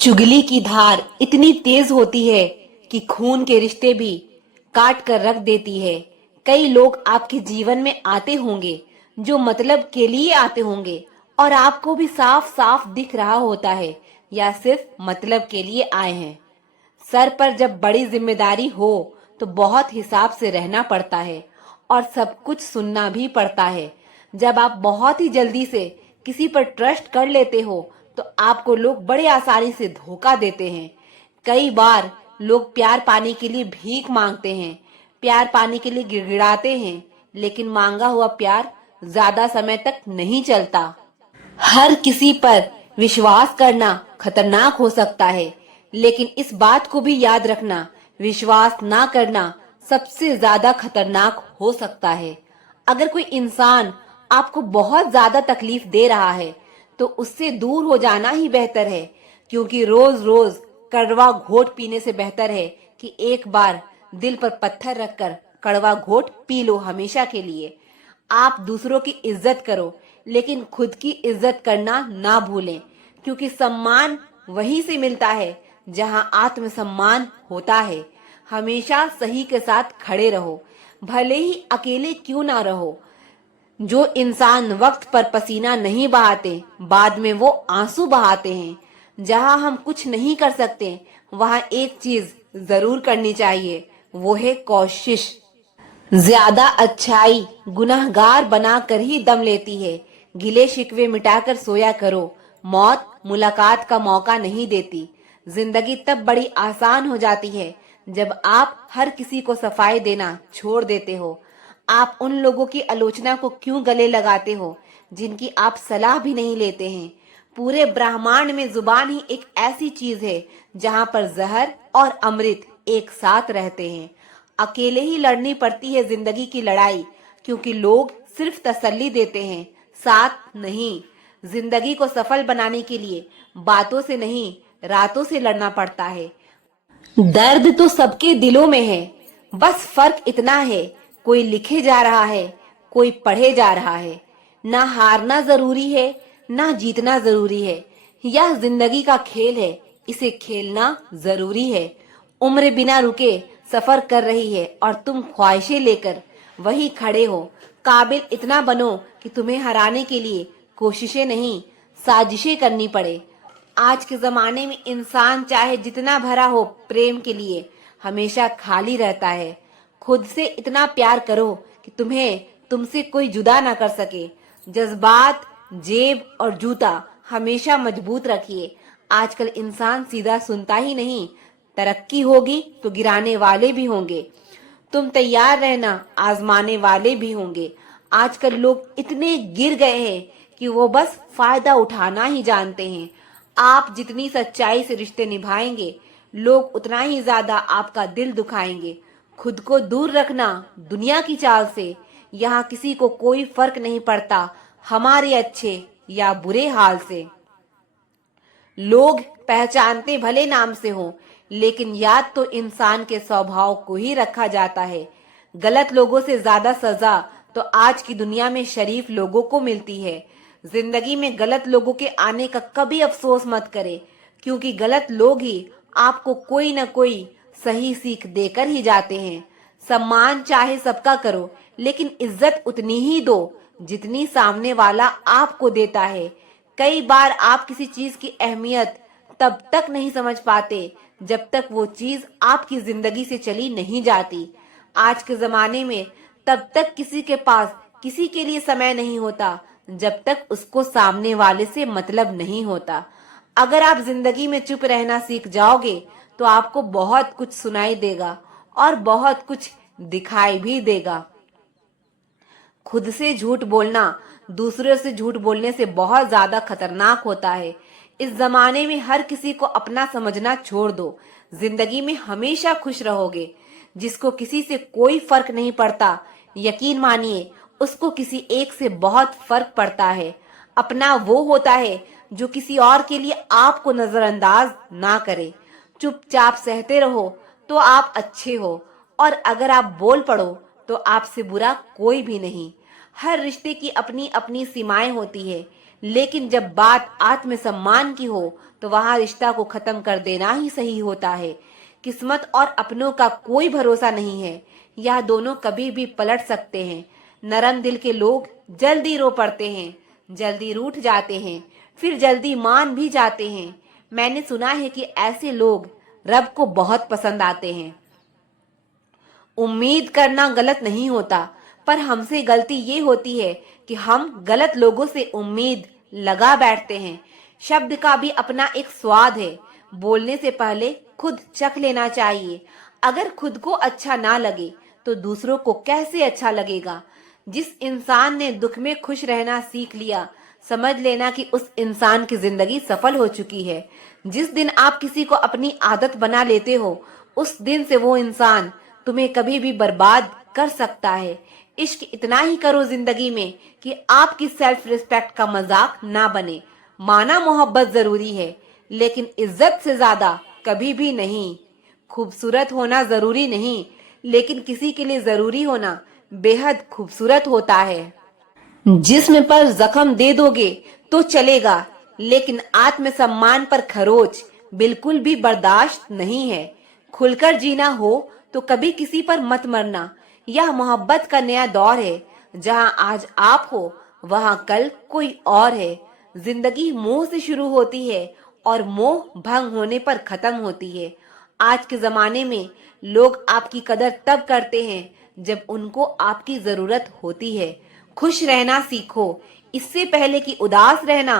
चुगली की धार इतनी तेज होती है कि खून के रिश्ते भी काट कर रख देती है। कई लोग आपके जीवन में आते होंगे जो मतलब के लिए आते होंगे और आपको भी साफ साफ दिख रहा होता है या सिर्फ मतलब के लिए आए हैं। सर पर जब बड़ी जिम्मेदारी हो तो बहुत हिसाब से रहना पड़ता है और सब कुछ सुनना भी पड़ता है। जब आप बहुत ही जल्दी से किसी पर ट्रस्ट कर लेते हो तो आपको लोग बड़े आसानी से धोखा देते हैं। कई बार लोग प्यार पाने के लिए भीख मांगते हैं, प्यार पाने के लिए गिड़गिड़ाते हैं, लेकिन मांगा हुआ प्यार ज्यादा समय तक नहीं चलता। हर किसी पर विश्वास करना खतरनाक हो सकता है, लेकिन इस बात को भी याद रखना, विश्वास ना करना सबसे ज्यादा खतरनाक हो सकता है। अगर कोई इंसान आपको बहुत ज्यादा तकलीफ दे रहा है, तो उससे दूर हो जाना ही बेहतर है, क्योंकि रोज रोज कड़वा घोट पीने से बेहतर है कि एक बार दिल पर पत्थर रखकर कड़वा घोट पी लो हमेशा के लिए। आप दूसरों की इज्जत करो, लेकिन खुद की इज्जत करना ना भूलें, क्योंकि सम्मान वहीं से मिलता है जहां आत्मसम्मान होता है। हमेशा सही के साथ खड़े रहो, भले ही अकेले क्यों ना रहो। जो इंसान वक्त पर पसीना नहीं बहाते, बाद में वो आंसू बहाते हैं। जहां हम कुछ नहीं कर सकते, वहां एक चीज जरूर करनी चाहिए, वो है कोशिश। ज्यादा अच्छाई गुनहगार बनाकर ही दम लेती है। गिले शिकवे मिटाकर सोया करो। मौत मुलाकात का मौका नहीं देती। जिंदगी तब बड़ी आसान हो जाती है जब आप हर किसी को सफाई देना छोड़ देते हो। आप उन लोगों की आलोचना को क्यों गले लगाते हो जिनकी आप सलाह भी नहीं लेते हैं। पूरे ब्रह्मांड में जुबान ही एक ऐसी चीज है जहां पर जहर और अमृत एक साथ रहते हैं। अकेले ही लड़नी पड़ती है जिंदगी की लड़ाई, क्योंकि लोग सिर्फ तसल्ली देते हैं, साथ नहीं। जिंदगी को सफल बनाने के लिए बातों से नहीं, रातों से लड़ना पड़ता है। दर्द तो सबके दिलों में है, बस फर्क इतना है, कोई लिखे जा रहा है, कोई पढ़े जा रहा है। ना हारना जरूरी है, ना जीतना जरूरी है। यह जिंदगी का खेल है, इसे खेलना जरूरी है। उम्र बिना रुके सफर कर रही है और तुम ख्वाहिशें लेकर वही खड़े हो। काबिल इतना बनो कि तुम्हें हराने के लिए कोशिशें नहीं, साजिशें करनी पड़े। आज के जमाने में इंसान चाहे जितना भरा हो प्रेम के लिए, हमेशा खाली रहता है। खुद से इतना प्यार करो कि तुम्हें तुमसे कोई जुदा ना कर सके। जज्बात, जेब और जूता हमेशा मजबूत रखिए। आजकल इंसान सीधा सुनता ही नहीं, तरक्की होगी तो गिराने वाले भी होंगे। तुम तैयार रहना, आजमाने वाले भी होंगे। आजकल लोग इतने गिर गए हैं कि वो बस फायदा उठाना ही जानते हैं। आप जितनी सच्चाई से रिश्ते निभाएंगे, लोग उतना ही ज्यादा आपका दिल दुखाएंगे। खुद को दूर रखना दुनिया की चाल से। यहाँ किसी को कोई फर्क नहीं पड़ता हमारे अच्छे या बुरे हाल से। लोग पहचानते भले नाम से हो, लेकिन याद तो इंसान के स्वभाव को ही रखा जाता है। गलत लोगों से ज्यादा सजा तो आज की दुनिया में शरीफ लोगों को मिलती है। जिंदगी में गलत लोगों के आने का कभी अफसोस मत करे, क्योंकि गलत लोग ही आपको कोई न कोई सही सीख देकर ही जाते हैं। सम्मान चाहे सबका करो, लेकिन इज्जत उतनी ही दो जितनी सामने वाला आपको देता है। कई बार आप किसी चीज की अहमियत तब तक नहीं समझ पाते जब तक वो चीज आपकी जिंदगी से चली नहीं जाती। आज के जमाने में तब तक किसी के पास किसी के लिए समय नहीं होता जब तक उसको सामने वाले से मतलब नहीं होता। अगर आप जिंदगी में चुप रहना सीख जाओगे तो आपको बहुत कुछ सुनाई देगा और बहुत कुछ दिखाई भी देगा। खुद से झूठ बोलना दूसरों से झूठ बोलने से बहुत ज्यादा खतरनाक होता है। इस जमाने में हर किसी को अपना समझना छोड़ दो। जिंदगी में हमेशा खुश रहोगे। जिसको किसी से कोई फर्क नहीं पड़ता, यकीन मानिए उसको किसी एक से बहुत फर्क पड़ता है। अपना वो होता है जो किसी और के लिए आपको नजरअंदाज ना करे। चुपचाप सहते रहो तो आप अच्छे हो, और अगर आप बोल पड़ो तो आपसे बुरा कोई भी नहीं। हर रिश्ते की अपनी अपनी सीमाएं होती है, लेकिन जब बात आत्मसम्मान की हो तो वहां रिश्ता को खत्म कर देना ही सही होता है। किस्मत और अपनों का कोई भरोसा नहीं है, यह दोनों कभी भी पलट सकते हैं। नरम दिल के लोग जल्दी रो पड़ते हैं, जल्दी रूठ जाते हैं, फिर जल्दी मान भी जाते हैं। मैंने सुना है कि ऐसे लोग रब को बहुत पसंद आते हैं। उम्मीद करना गलत नहीं होता, पर हमसे गलती ये होती है कि हम गलत लोगों से उम्मीद लगा बैठते हैं। शब्द का भी अपना एक स्वाद है, बोलने से पहले खुद चख लेना चाहिए। अगर खुद को अच्छा ना लगे तो दूसरों को कैसे अच्छा लगेगा। जिस इंसान ने दुख में खुश रहना सीख लिया, समझ लेना कि उस इंसान की जिंदगी सफल हो चुकी है। जिस दिन आप किसी को अपनी आदत बना लेते हो, उस दिन से वो इंसान तुम्हें कभी भी बर्बाद कर सकता है। इश्क इतना ही करो जिंदगी में कि आपकी सेल्फ रिस्पेक्ट का मजाक ना बने। माना मोहब्बत जरूरी है, लेकिन इज्जत से ज्यादा कभी भी नहीं। खूबसूरत होना जरूरी नहीं, लेकिन किसी के लिए जरूरी होना बेहद खूबसूरत होता है। जिस्म पर जख्म दे दोगे तो चलेगा, लेकिन आत्मसम्मान पर खरोच बिल्कुल भी बर्दाश्त नहीं है। खुलकर जीना हो तो कभी किसी पर मत मरना। यह मोहब्बत का नया दौर है, जहां आज आप हो वहां कल कोई और है। जिंदगी मोह से शुरू होती है और मोह भंग होने पर खत्म होती है। आज के जमाने में लोग आपकी कदर तब करते हैं जब उनको आपकी जरूरत होती है। खुश रहना सीखो, इससे पहले कि उदास रहना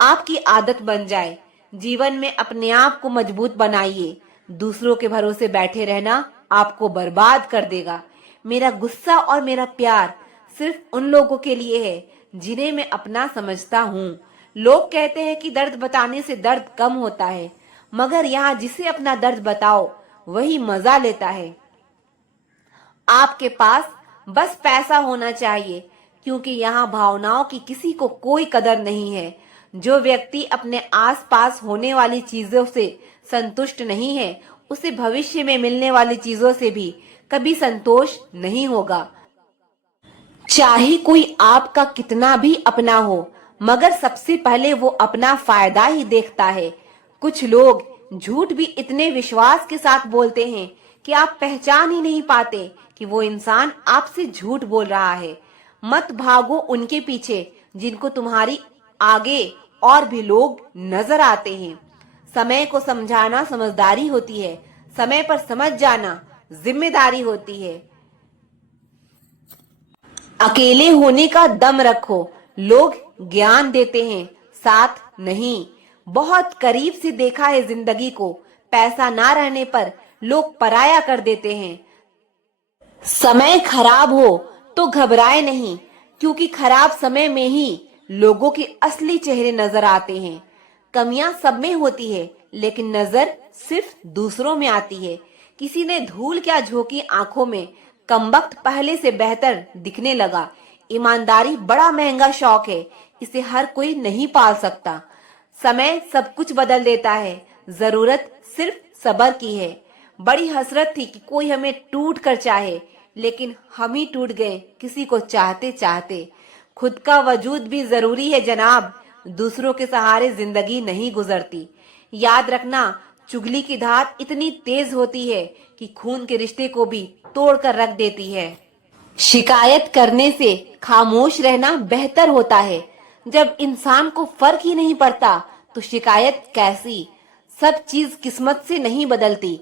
आपकी आदत बन जाए। जीवन में अपने आप को मजबूत बनाइए। दूसरों के भरोसे बैठे रहना आपको बर्बाद कर देगा। मेरा गुस्सा और मेरा प्यार सिर्फ उन लोगों के लिए है जिन्हें मैं अपना समझता हूँ। लोग कहते हैं कि दर्द बताने से दर्द कम होता है, मगर यहाँ जिसे अपना दर्द बताओ वही मजा लेता है। आपके पास बस पैसा होना चाहिए, क्योंकि यहाँ भावनाओं की किसी को कोई कदर नहीं है। जो व्यक्ति अपने आसपास होने वाली चीजों से संतुष्ट नहीं है, उसे भविष्य में मिलने वाली चीजों से भी कभी संतोष नहीं होगा। चाहे कोई आपका कितना भी अपना हो, मगर सबसे पहले वो अपना फायदा ही देखता है। कुछ लोग झूठ भी इतने विश्वास के साथ बोलते हैं कि आप पहचान ही नहीं पाते कि वो इंसान आपसे झूठ बोल रहा है। मत भागो उनके पीछे जिनको तुम्हारी आगे और भी लोग नजर आते हैं। समय को समझाना समझदारी होती है, समय पर समझ जाना जिम्मेदारी होती है। अकेले होने का दम रखो। लोग ज्ञान देते हैं, साथ नहीं। बहुत करीब से देखा है जिंदगी को। पैसा ना रहने पर लोग पराया कर देते हैं। समय खराब हो तो घबराए नहीं, क्योंकि खराब समय में ही लोगों के असली चेहरे नजर आते हैं। कमियां सब में होती है, लेकिन नजर सिर्फ दूसरों में आती है। किसी ने धूल क्या झोंकी आंखों में, कमबख्त पहले से बेहतर दिखने लगा। ईमानदारी बड़ा महंगा शौक है, इसे हर कोई नहीं पाल सकता। समय सब कुछ बदल देता है, जरूरत सिर्फ सब्र की है। बड़ी हसरत थी कि कोई हमें टूट कर चाहे, लेकिन हम ही टूट गए किसी को चाहते चाहते। खुद का वजूद भी जरूरी है जनाब, दूसरों के सहारे जिंदगी नहीं गुजरती। याद रखना, चुगली की धार इतनी तेज होती है कि खून के रिश्ते को भी तोड़ कर रख देती है। शिकायत करने से खामोश रहना बेहतर होता है। जब इंसान को फर्क ही नहीं पड़ता तो शिकायत कैसी। सब चीज किस्मत से नहीं बदलती,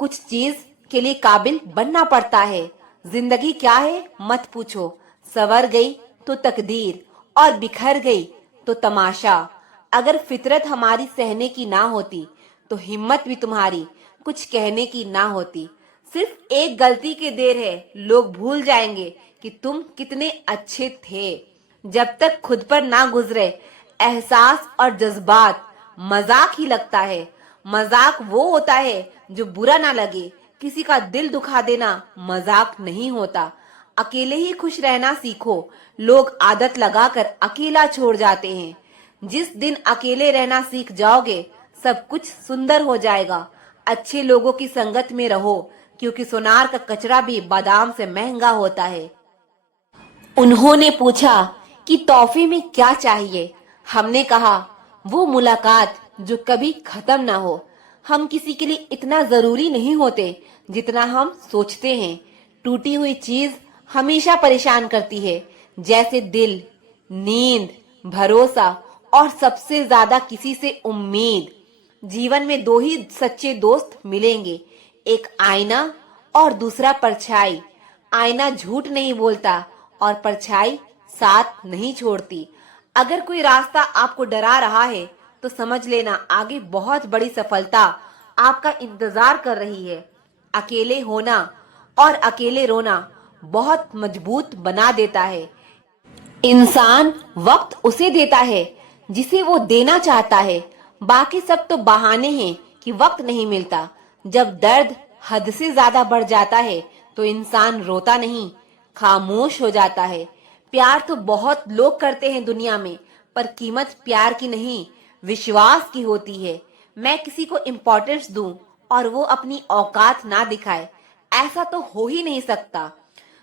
कुछ चीज के लिए काबिल बनना पड़ता है। जिंदगी क्या है मत पूछो, संवर गई तो तकदीर और बिखर गई तो तमाशा। अगर फितरत हमारी सहने की ना होती तो हिम्मत भी तुम्हारी कुछ कहने की ना होती। सिर्फ एक गलती की देर है, लोग भूल जाएंगे कि तुम कितने अच्छे थे। जब तक खुद पर ना गुजरे एहसास और जज्बात, मजाक ही लगता है। मजाक वो होता है जो बुरा ना लगे। किसी का दिल दुखा देना मजाक नहीं होता। अकेले ही खुश रहना सीखो। लोग आदत लगाकर अकेला छोड़ जाते हैं। जिस दिन अकेले रहना सीख जाओगे, सब कुछ सुंदर हो जाएगा। अच्छे लोगों की संगत में रहो, क्योंकि सोनार का कचरा भी बादाम से महंगा होता है। उन्होंने पूछा कि तोहफे में क्या चाहिए। हमने कहा वो मुलाकात जो कभी खत्म ना हो। हम किसी के लिए इतना जरूरी नहीं होते जितना हम सोचते हैं। टूटी हुई चीज हमेशा परेशान करती है, जैसे दिल, नींद, भरोसा और सबसे ज्यादा किसी से उम्मीद। जीवन में दो ही सच्चे दोस्त मिलेंगे, एक आईना और दूसरा परछाई। आईना झूठ नहीं बोलता और परछाई साथ नहीं छोड़ती। अगर कोई रास्ता आपको डरा रहा है तो समझ लेना आगे बहुत बड़ी सफलता आपका इंतजार कर रही है। अकेले होना और अकेले रोना बहुत मजबूत बना देता है। इंसान वक्त उसे देता है जिसे वो देना चाहता है। बाकी सब तो बहाने हैं कि वक्त नहीं मिलता। जब दर्द हद से ज्यादा बढ़ जाता है तो इंसान रोता नहीं, खामोश हो जाता है। प्यार तो बहुत लोग करते हैं दुनिया में, पर कीमत प्यार की नहीं, विश्वास की होती है। मैं किसी को इम्पोर्टेंस दूं और वो अपनी औकात ना दिखाए, ऐसा तो हो ही नहीं सकता।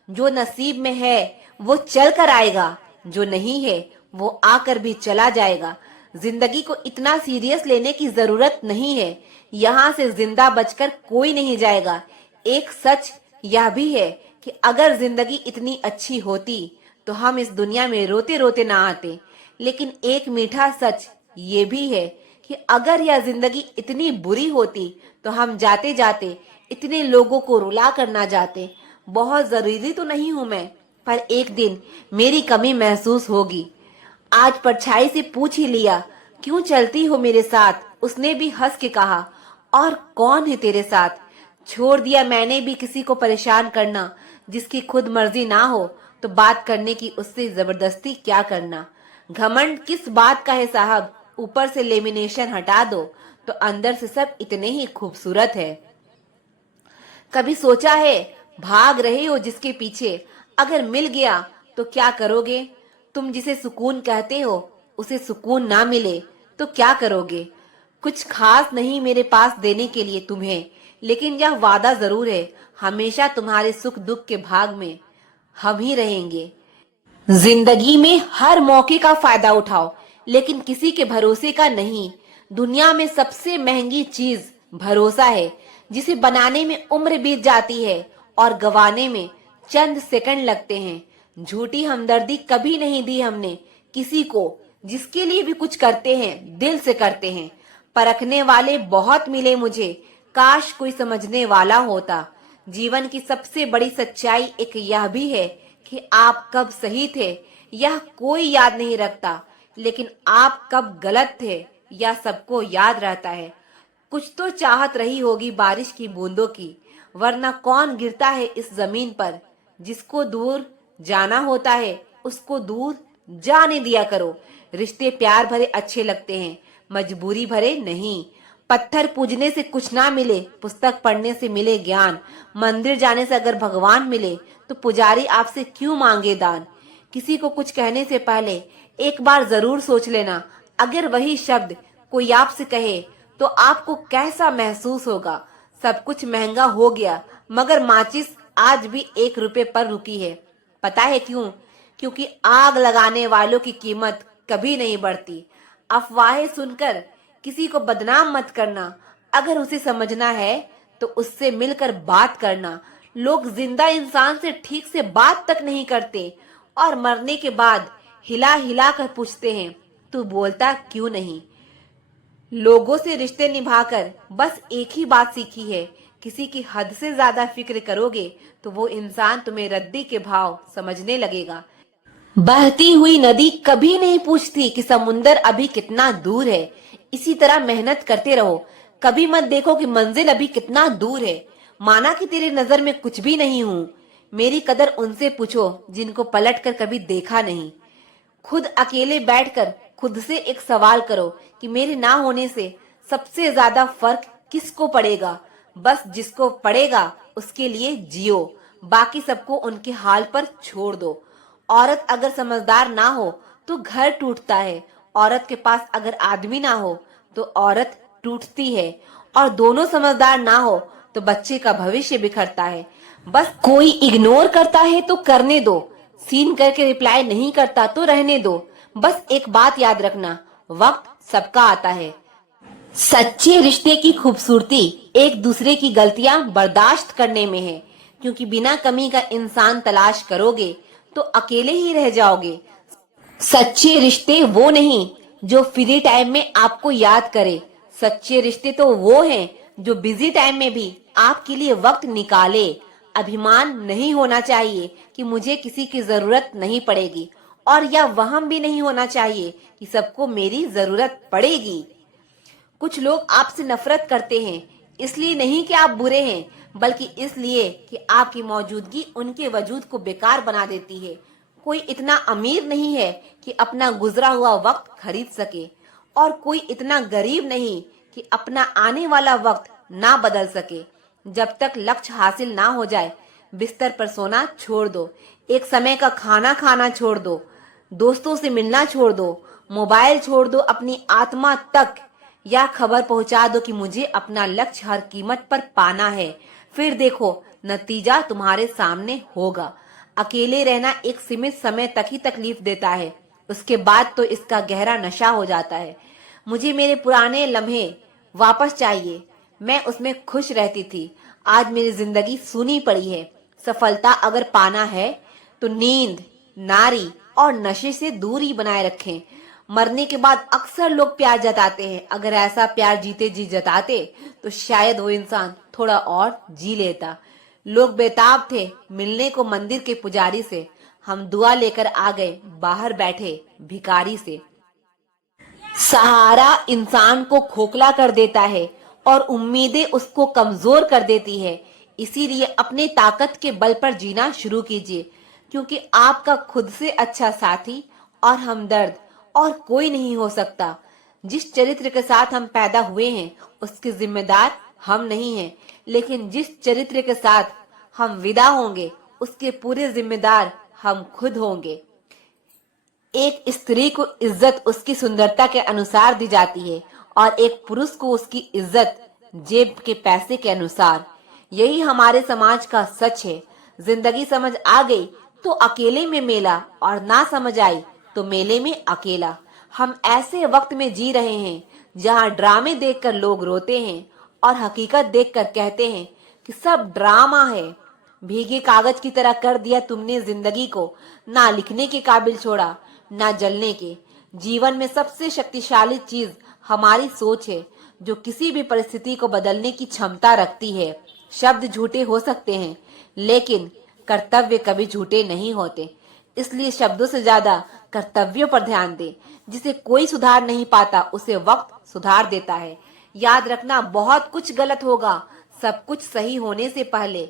जो नसीब में है वो चल कर आएगा, जो नहीं है वो आकर भी चला जाएगा। जिंदगी को इतना सीरियस लेने की जरूरत नहीं है। यहाँ से जिंदा बचकर कोई नहीं जाएगा। एक सच यह भी है कि अगर जिंदगी इतनी अच्छी होती तो हम इस दुनिया में रोते रोते ना आते। लेकिन एक मीठा सच ये भी है कि अगर यह जिंदगी इतनी बुरी होती तो हम जाते जाते इतने लोगों को रुला कर ना जाते। बहुत जरूरी तो नहीं हूं मैं, पर एक दिन मेरी कमी महसूस होगी। आज परछाई से पूछ ही लिया, क्यों चलती हो मेरे साथ? उसने भी हंस के कहा, और कौन है तेरे साथ? छोड़ दिया मैंने भी किसी को परेशान करना। जिसकी खुद मर्जी ना हो तो बात करने की उससे जबरदस्ती क्या करना। घमंड किस बात का है साहब? ऊपर से लेमिनेशन हटा दो तो अंदर से सब इतने ही खूबसूरत है। कभी सोचा है भाग रहे हो जिसके पीछे, अगर मिल गया तो क्या करोगे? तुम जिसे सुकून कहते हो उसे सुकून ना मिले तो क्या करोगे? कुछ खास नहीं मेरे पास देने के लिए तुम्हें, लेकिन यह वादा जरूर है, हमेशा तुम्हारे सुख दुख के भाग में हम ही रहेंगे। जिंदगी में हर मौके का फायदा उठाओ, लेकिन किसी के भरोसे का नहीं। दुनिया में सबसे महंगी चीज भरोसा है, जिसे बनाने में उम्र बीत जाती है और गवाने में चंद सेकंड लगते हैं। झूठी हमदर्दी कभी नहीं दी हमने किसी को। जिसके लिए भी कुछ करते हैं दिल से करते हैं। परखने वाले बहुत मिले मुझे, काश कोई समझने वाला होता। जीवन की सबसे बड़ी सच्चाई एक यह भी है कि आप कब सही थे यह कोई याद नहीं रखता, लेकिन आप कब गलत थे यह सबको याद रहता है। कुछ तो चाहत रही होगी बारिश की बूंदों की, वरना कौन गिरता है इस जमीन पर। जिसको दूर जाना होता है उसको दूर जाने दिया करो। रिश्ते प्यार भरे अच्छे लगते हैं, मजबूरी भरे नहीं। पत्थर पूजने से कुछ ना मिले, पुस्तक पढ़ने से मिले ज्ञान। मंदिर जाने से अगर भगवान मिले तो पुजारी आपसे क्यों मांगे दान। किसी को कुछ कहने से पहले एक बार जरूर सोच लेना, अगर वही शब्द कोई आपसे कहे तो आपको कैसा महसूस होगा। सब कुछ महंगा हो गया मगर माचिस आज भी 1 रुपए पर रुकी है। पता है क्यों? क्योंकि आग लगाने वालों की कीमत कभी नहीं बढ़ती। अफवाहें सुनकर किसी को बदनाम मत करना। अगर उसे समझना है तो उससे मिलकर बात करना। लोग जिंदा इंसान से ठीक से बात तक नहीं करते और मरने के बाद हिला हिला कर पूछते हैं, तू बोलता क्यों नहीं? लोगों से रिश्ते निभाकर बस एक ही बात सीखी है, किसी की हद से ज्यादा फिक्र करोगे तो वो इंसान तुम्हें रद्दी के भाव समझने लगेगा। बहती हुई नदी कभी नहीं पूछती कि समुंदर अभी कितना दूर है। इसी तरह मेहनत करते रहो, कभी मत देखो कि मंजिल अभी कितना दूर है। माना कि तेरी नजर में कुछ भी नहीं हूँ, मेरी कदर उनसे पूछो जिनको पलट कर कभी देखा नहीं। खुद अकेले बैठकर खुद से एक सवाल करो कि मेरे ना होने से सबसे ज्यादा फर्क किसको पड़ेगा। बस जिसको पड़ेगा उसके लिए जियो, बाकी सबको उनके हाल पर छोड़ दो। औरत अगर समझदार ना हो तो घर टूटता है, औरत के पास अगर आदमी ना हो तो औरत टूटती है, और दोनों समझदार ना हो तो बच्चे का भविष्य बिखरता है। बस कोई इग्नोर करता है तो करने दो, सीन करके रिप्लाई नहीं करता तो रहने दो। बस एक बात याद रखना, वक्त सबका आता है। सच्चे रिश्ते की खूबसूरती एक दूसरे की गलतियां बर्दाश्त करने में है, क्योंकि बिना कमी का इंसान तलाश करोगे तो अकेले ही रह जाओगे। सच्चे रिश्ते वो नहीं जो फ्री टाइम में आपको याद करे, सच्चे रिश्ते तो वो हैं जो बिजी टाइम में भी आपके लिए वक्त निकाले। अभिमान नहीं होना चाहिए कि मुझे किसी की जरूरत नहीं पड़ेगी, और या वहम भी नहीं होना चाहिए कि सबको मेरी जरूरत पड़ेगी। कुछ लोग आपसे नफरत करते हैं, इसलिए नहीं कि आप बुरे हैं, बल्कि इसलिए कि आपकी मौजूदगी उनके वजूद को बेकार बना देती है। कोई इतना अमीर नहीं है कि अपना गुजरा हुआ वक्त खरीद सके, और कोई इतना गरीब नहीं कि अपना आने वाला वक्त ना बदल सके। जब तक लक्ष्य हासिल ना हो जाए, बिस्तर पर सोना छोड़ दो, एक समय का खाना खाना छोड़ दो, दोस्तों से मिलना छोड़ दो, मोबाइल छोड़ दो, अपनी आत्मा तक या खबर पहुंचा दो कि मुझे अपना लक्ष्य हर कीमत पर पाना है। फिर देखो, नतीजा तुम्हारे सामने होगा। अकेले रहना एक सीमित समय तक ही तकलीफ देता है, उसके बाद तो इसका गहरा नशा हो जाता है। मुझे मेरे पुराने लम्हे वापस चाहिए, मैं उसमें खुश रहती थी। आज मेरी जिंदगी सूनी पड़ी है। सफलता अगर पाना है तो नींद, नारी और नशे से दूरी बनाए रखें। मरने के बाद अक्सर लोग प्यार जताते हैं, अगर ऐसा प्यार जीते जी जताते तो शायद वो इंसान थोड़ा और जी लेता। लोग बेताब थे मिलने को मंदिर के पुजारी से, हम दुआ लेकर आ गए बाहर बैठे भिखारी से। सहारा इंसान को खोखला कर देता है और उम्मीदें उसको कमजोर कर देती है। इसीलिए अपने ताकत के बल पर जीना शुरू कीजिए, क्योंकि आपका खुद से अच्छा साथी और हमदर्द और कोई नहीं हो सकता। जिस चरित्र के साथ हम पैदा हुए हैं उसके जिम्मेदार हम नहीं हैं, लेकिन जिस चरित्र के साथ हम विदा होंगे उसके पूरे जिम्मेदार हम खुद होंगे। एक स्त्री को इज्जत उसकी सुंदरता के अनुसार दी जाती है, और एक पुरुष को उसकी इज्जत जेब के पैसे के अनुसार। यही हमारे समाज का सच है। जिंदगी समझ आ गई तो अकेले में मेला, और ना समझ आई तो मेले में अकेला। हम ऐसे वक्त में जी रहे हैं जहां ड्रामे देखकर लोग रोते हैं और हकीकत देखकर कहते हैं कि सब ड्रामा है। भीगे कागज की तरह कर दिया तुमने जिंदगी को, ना लिखने के काबिल छोड़ा ना जलने के। जीवन में सबसे शक्तिशाली चीज हमारी सोच है, जो किसी भी परिस्थिति को बदलने की क्षमता रखती है। शब्द झूठे हो सकते हैं, लेकिन कर्तव्य कभी झूठे नहीं होते। इसलिए शब्दों से ज्यादा कर्तव्यों पर ध्यान दें। जिसे कोई सुधार नहीं पाता उसे वक्त सुधार देता है। याद रखना, बहुत कुछ गलत होगा सब कुछ सही होने से पहले।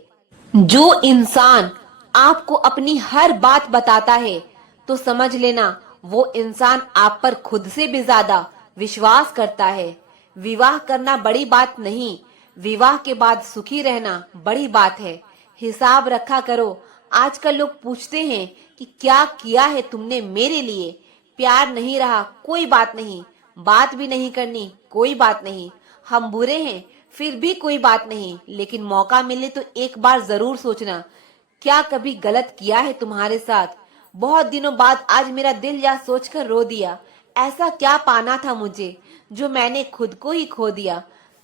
जो इंसान आपको अपनी हर बात बताता है तो समझ लेना वो इंसान आप पर खुद से भी ज्यादा विश्वास करता है। विवाह करना बड़ी बात नहीं, विवाह के बाद सुखी रहना बड़ी बात है। हिसाब रखा करो। आजकल लोग पूछते हैं कि क्या किया है तुमने मेरे लिए। प्यार नहीं रहा कोई बात नहीं, बात भी नहीं करनी कोई बात नहीं, हम बुरे हैं फिर भी कोई बात नहीं, लेकिन मौका मिले तो एक बार जरूर सोचना, क्या कभी गलत किया है तुम्हारे साथ। बहुत दिनों बाद आज मेरा दिल यह सोचकर रो दिया, ऐसा क्या पाना था मुझे जो मैंने खुद को ही खो दिया।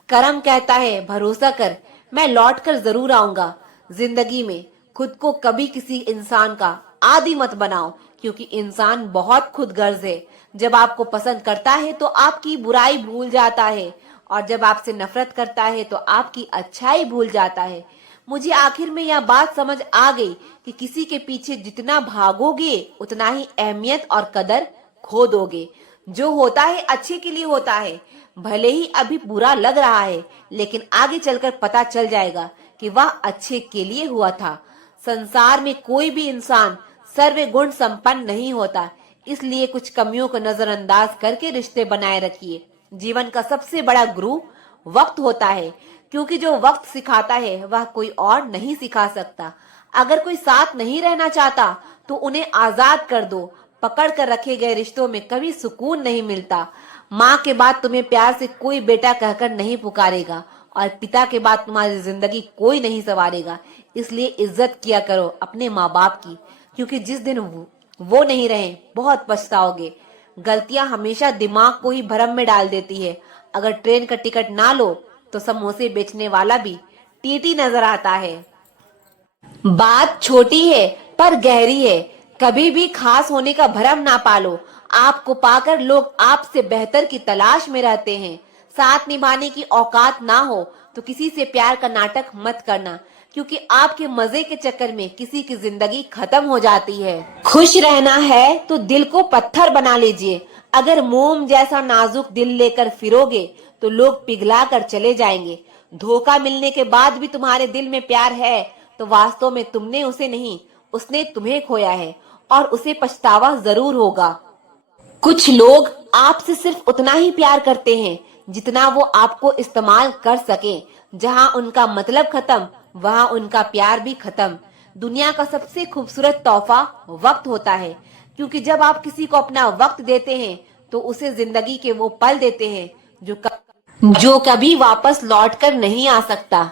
करम कहता है भरोसा कर, मैं लौट कर जरूर आऊंगा। जिंदगी में खुद को कभी किसी इंसान का आदी मत बनाओ, क्योंकि इंसान बहुत खुदगर्ज है। जब आपको पसंद करता है तो आपकी बुराई भूल जाता है, और जब आपसे नफरत करता है तो आपकी अच्छाई भूल जाता है। मुझे आखिर में यह बात समझ आ गई कि किसी के पीछे जितना भागोगे उतना ही अहमियत और कदर खो दोगे। जो होता है अच्छे के लिए होता है, भले ही अभी बुरा लग रहा है, लेकिन आगे चलकर पता चल जाएगा कि वह अच्छे के लिए हुआ था। संसार में कोई भी इंसान सर्व गुण संपन्न नहीं होता, इसलिए कुछ कमियों को नजरअंदाज करके रिश्ते बनाए रखिए। जीवन का सबसे बड़ा गुरु वक्त होता है, क्योंकि जो वक्त सिखाता है वह कोई और नहीं सिखा सकता। अगर कोई साथ नहीं रहना चाहता तो उन्हें आजाद कर दो। पकड़ कर रखे गए रिश्तों में कभी सुकून नहीं मिलता। माँ के बाद तुम्हें प्यार से कोई बेटा कहकर नहीं पुकारेगा, और पिता के बाद तुम्हारी जिंदगी कोई नहीं संवारेगा। इसलिए इज्जत किया करो अपने माँ बाप की, क्योंकि जिस दिन वो नहीं रहे बहुत पछताओगे। गलतियां हमेशा दिमाग को ही भ्रम में डाल देती है। अगर ट्रेन का टिकट ना लो तो समोसे बेचने वाला भी टीटी नजर आता है। बात छोटी है पर गहरी है। कभी भी खास होने का भ्रम ना पालो। आपको पाकर लोग आपसे बेहतर की तलाश में रहते हैं। साथ निभाने की औकात ना हो तो किसी से प्यार का नाटक मत करना, क्योंकि आपके मजे के चक्कर में किसी की जिंदगी खत्म हो जाती है। खुश रहना है तो दिल को पत्थर बना लीजिए। अगर मोम जैसा नाजुक दिल लेकर फिरोगे तो लोग पिघला कर चले जाएंगे। धोखा मिलने के बाद भी तुम्हारे दिल में प्यार है तो वास्तव में तुमने उसे नहीं, उसने तुम्हें खोया है और उसे पछतावा जरूर होगा। कुछ लोग आपसे सिर्फ उतना ही प्यार करते हैं जितना वो आपको इस्तेमाल कर सके। जहां उनका मतलब खत्म वहां उनका प्यार भी खत्म। दुनिया का सबसे खूबसूरत तोहफा वक्त होता है, क्योंकि जब आप किसी को अपना वक्त देते हैं तो उसे जिंदगी के वो पल देते हैं जो कभी वापस लौट कर नहीं आ सकता।